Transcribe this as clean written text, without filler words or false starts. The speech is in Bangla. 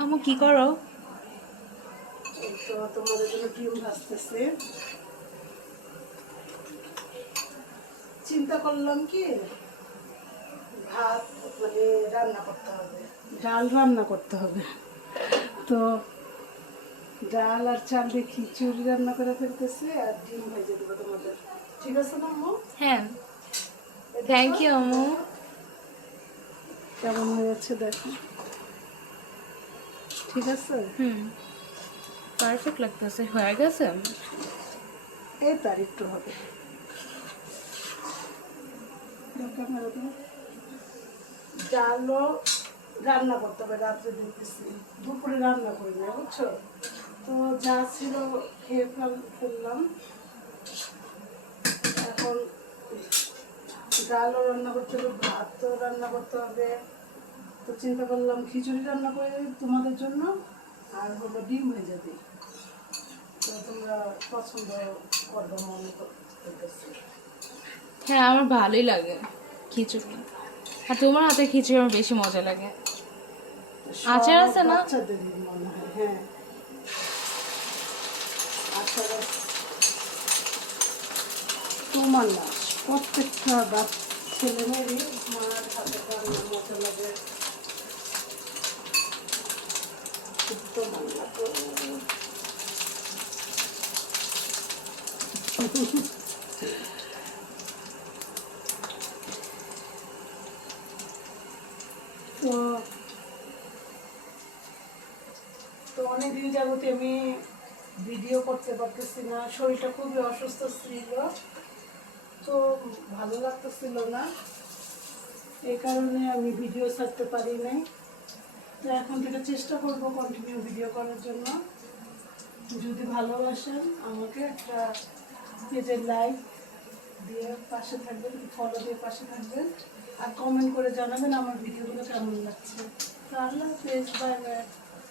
আমু কি করো? এই তো তোমাদের জন্য ডিম ভাজতেছে। চিন্তা করলাম কি ভাত মানে রান্না করতে হবে, ডাল রান্না করতে হবে। তো ডাল আর চাল দিয়ে খিচুড়ি রান্না করে ফেলতেছে আর ডিম ভেজে দেবো তোমাদের। ঠিক আছে না আম্মু? হ্যাঁ, থ্যাংক ইউ আমু। দেখো কেমন হয়েছে, দেখো। ঠিক আছে, পারফেক্ট লাগতেছে, হয়ে গেছে। এই তার একটু হবে। ক্যামেরা দাও। ডালও রান্না করতে হবে, রাত্রে দিতেছি, দুপুরে রান্না করি না, বুঝছো? তো যা ছিল খেয়ে ফেললাম। এখন ডালও রান্না করতে হবে, ভাতও রান্না করতে হবে। তো চিন্তা করলাম খিচুড়ি রান্না করে তোমাদের জন্য, আর হলো ডিম ভেজে দিই। তো তোমরা পছন্দ করবে মনে করতেছি। হ্যাঁ, আমার ভালোই লাগে খিচুড়ি। আর তোমার হাতে খিচুড়ি আমার বেশি মজা লাগে। আচার আছে না? বাচ্চাদের মনে হয়, হ্যাঁ আচার আছে। তোমার না, প্রত্যেকটা ছেলে মেয়েরই মার হাতে রান্না মজা লাগে। তোমার না তো তো তো অনেকদিন যাবতে আমি ভিডিও করতে পারতেছি না, শরীরটা খুবই অসুস্থ ছিল, তো ভালো লাগতেছিল না, এই কারণে আমি ভিডিও ছাড়তে পারি নাই। তো এখন থেকে চেষ্টা করব কন্টিনিউ ভিডিও করার জন্য। যদি ভালোবাসেন আমাকে একটা পেজের লাইক দিয়ে পাশে থাকবেন, ফলো দিয়ে পাশে থাকবেন, আর কমেন্ট করে জানাবেন আমার ভিডিওগুলো কেমন লাগছে। তো আল্লাহ হাফেজ, বাই বাই।